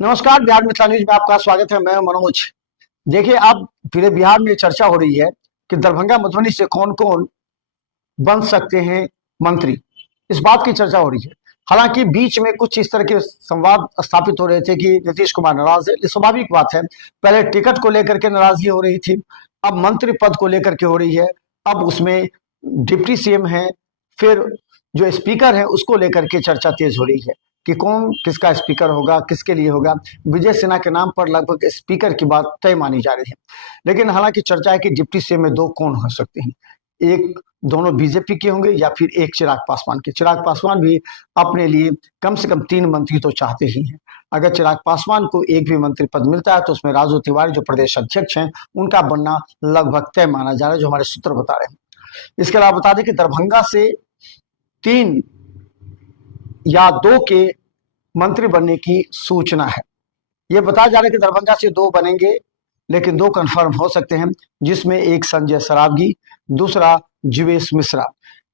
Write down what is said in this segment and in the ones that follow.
नमस्कार, बिहार मिथिला न्यूज में आपका स्वागत है। मैं मनोज। देखिए, अब पूरे बिहार में चर्चा हो रही है कि दरभंगा मधुबनी से कौन कौन बन सकते हैं मंत्री। इस बात की चर्चा हो रही है। हालांकि बीच में कुछ इस तरह के संवाद स्थापित हो रहे थे कि नीतीश कुमार नाराज है। ये स्वाभाविक बात है। पहले टिकट को लेकर के नाराजगी हो रही थी, अब मंत्री पद को लेकर के हो रही है। अब उसमें डिप्टी सीएम है, फिर जो स्पीकर है उसको लेकर के चर्चा तेज हो रही है कि कौन किसका स्पीकर होगा, किसके लिए होगा। विजय सिन्हा के नाम पर लगभग स्पीकर की बात तय मानी जा रही है। लेकिन हालांकि चर्चा है कि डिप्टी सीएम में दो कौन हो सकते हैं। एक दोनों बीजेपी के होंगे या फिर एक चिराग पासवान के। चिराग पासवान भी अपने लिए कम से कम 3 मंत्री तो चाहते ही हैं। अगर चिराग पासवान को एक भी मंत्री पद मिलता है तो उसमें राजू तिवारी जो प्रदेश अध्यक्ष हैं उनका बनना लगभग तय माना जा रहा है, जो हमारे सूत्र बता रहे हैं। इसके अलावा बता दें कि दरभंगा से 3 या 2 के मंत्री बनने की सूचना है। यह बताया जा रहा है कि दरभंगा से 2 बनेंगे, लेकिन 2 कंफर्म हो सकते हैं, जिसमें एक संजय सरावगी, दूसरा जीवेश मिश्रा।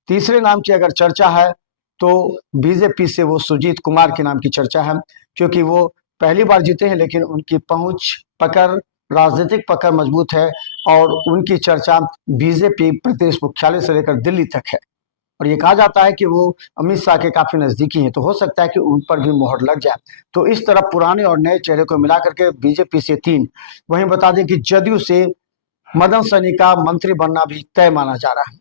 तीसरे नाम की अगर चर्चा है तो बीजेपी से वो सुजीत कुमार के नाम की चर्चा है, क्योंकि वो पहली बार जीते हैं लेकिन उनकी पहुंच पकड़, राजनीतिक पकड़ मजबूत है और उनकी चर्चा बीजेपी प्रदेश मुख्यालय से लेकर दिल्ली तक है। और ये कहा जाता है कि वो अमित शाह के काफी नजदीकी हैं, तो हो सकता है कि उन पर भी मोहर लग जाए। तो इस तरह पुराने और नए चेहरे को मिलाकर के बीजेपी से 3। वहीं बता दें कि जदयू से मदन सहनी का मंत्री बनना भी तय माना जा रहा है।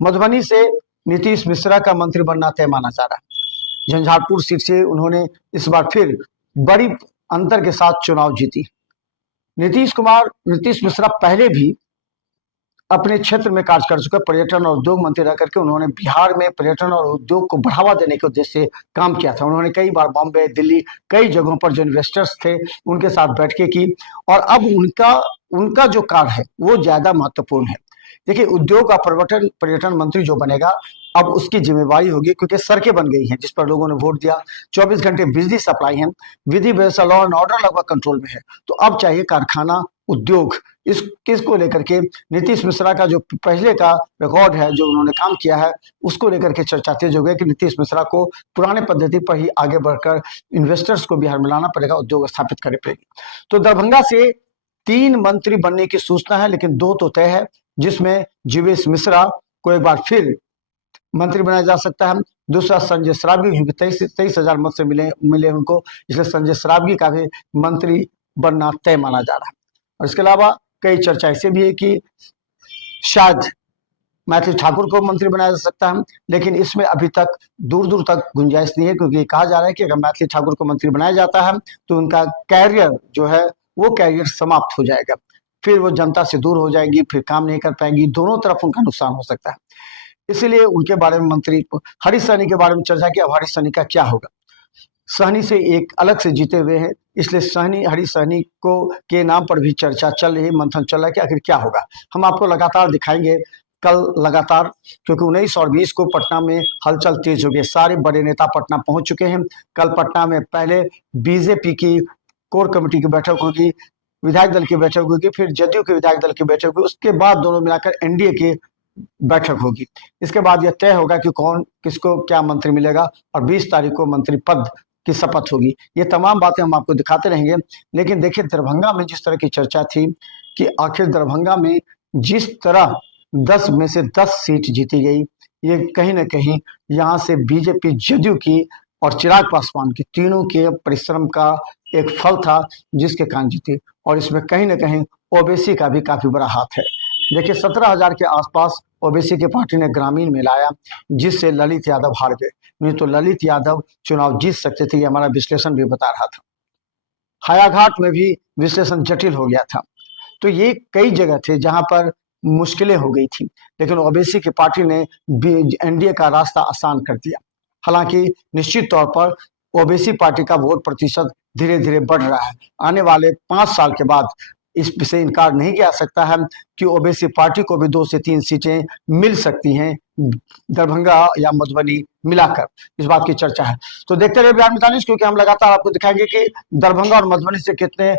मधुबनी से नीतीश मिश्रा का मंत्री बनना तय माना जा रहा है। झंझारपुर सीट से उन्होंने इस बार फिर बड़ी अंतर के साथ चुनाव जीती। नीतीश मिश्रा पहले भी अपने क्षेत्र में कार्य कर चुके पर्यटन और उद्योग मंत्री रह करके उन्होंने बिहार में पर्यटन और उद्योग को बढ़ावा देने के उद्देश्य से काम किया था। उन्होंने कई बार बॉम्बे, दिल्ली, कई जगहों पर जो इन्वेस्टर्स थे उनके साथ बैठकें की और अब उनका जो कार्य है वो ज्यादा महत्वपूर्ण है। देखिए, उद्योग और पर्यटन मंत्री जो बनेगा अब उसकी जिम्मेवारी होगी, क्योंकि सड़कें बन गई हैं जिस पर लोगों ने वोट दिया, 24 घंटे बिजली सप्लाई है, विधि व्यवस्था, लॉ एंड ऑर्डर लगभग कंट्रोल में है। तो अब चाहिए कारखाना, उद्योग। किसको लेकर के नीतीश मिश्रा का जो पहले का रिकॉर्ड है, जो उन्होंने काम किया है, उसको लेकर के चर्चा तेज हो गई कि नीतीश मिश्रा को पुराने पद्धति पर ही आगे बढ़कर इन्वेस्टर्स को बिहार में लाना पड़ेगा, उद्योग स्थापित करनी पड़ेगी। तो दरभंगा से 3 मंत्री बनने की सूचना है, लेकिन 2 तो तय है, जिसमें जीवेश मिश्रा को एक बार फिर मंत्री बनाया जा सकता है। दूसरा संजय सरावगी, क्योंकि 23,000 मत से मिले उनको, इसलिए संजय सरावगी का भी मंत्री बनना तय माना जा रहा है। और इसके अलावा कई चर्चा ऐसे भी है कि शायद मैथिली ठाकुर को मंत्री बनाया जा सकता है, लेकिन इसमें अभी तक दूर दूर तक गुंजाइश नहीं है, क्योंकि कहा जा रहा है कि अगर मैथिली ठाकुर को मंत्री बनाया जाता है तो उनका कैरियर जो है वो कैरियर समाप्त हो जाएगा, फिर वो जनता से दूर हो जाएगी, फिर काम नहीं कर पाएंगी, दोनों तरफ उनका नुकसान हो सकता है। इसीलिए उनके बारे में मंत्री हरीश सहनी के बारे में चर्चा की। अब हरीश सहनी का क्या होगा। सहनी से एक अलग से जीते हुए हैं, इसलिए हरीश सहनी को के नाम पर भी चर्चा चल रही है, मंथन चल रहा है कि आखिर क्या होगा। हम आपको लगातार दिखाएंगे कल लगातार, क्योंकि 19 और 20 को पटना में हलचल तेज हो गई। सारे बड़े नेता पटना पहुंच चुके हैं। कल पटना में पहले बीजेपी की कोर कमेटी की बैठक होगी, विधायक दल की बैठक होगी, फिर जदयू के विधायक दल की बैठक होगी, उसके बाद दोनों मिलाकर एनडीए की बैठक होगी। इसके बाद यह तय होगा कि कौन किसको क्या मंत्री मिलेगा और 20 तारीख को मंत्री पद की शपथ होगी। ये तमाम बातें हम आपको दिखाते रहेंगे। लेकिन देखिए, दरभंगा में जिस तरह की चर्चा थी कि आखिर दरभंगा में जिस तरह 10 में से 10 सीट जीती गई, ये कहीं ना कहीं यहाँ से बीजेपी, जदयू की और चिराग पासवान की तीनों के परिश्रम का एक फल था, जिसके कारण जीती। और इसमें कहीं ना कहीं ओबीसी का भी काफी बड़ा हाथ है। देखिए, 17,000 के आसपास ओबीसी की पार्टी ने ग्रामीण में लाया, जिससे ललित यादव हार गए। नहीं तो ललित यादव चुनाव जीत सकते थे, ये हमारा विश्लेषण भी बता रहा था। हायाघाट में भी विश्लेषण जटिल हो गया था। तो ये कई जगह थे जहां पर मुश्किलें हो गई थी, लेकिन ओबीसी की पार्टी ने एनडीए का रास्ता आसान कर दिया। हालांकि निश्चित तौर पर ओबीसी पार्टी का वोट प्रतिशत धीरे धीरे बढ़ रहा है। आने वाले 5 साल के बाद इससे इनकार नहीं किया सकता है कि ओबीसी पार्टी को भी 2 से 3 सीटें मिल सकती हैं, दरभंगा या मधुबनी मिलाकर। इस बात की चर्चा है। तो देखते रहिए बिहार मितानिश, क्योंकि हम लगातार आपको दिखाएंगे कि दरभंगा और मधुबनी से कितने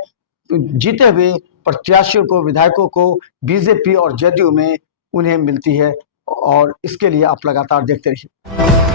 जीते हुए प्रत्याशियों को, विधायकों को बीजेपी और जदयू में उन्हें मिलती है, और इसके लिए आप लगातार देखते रहिए।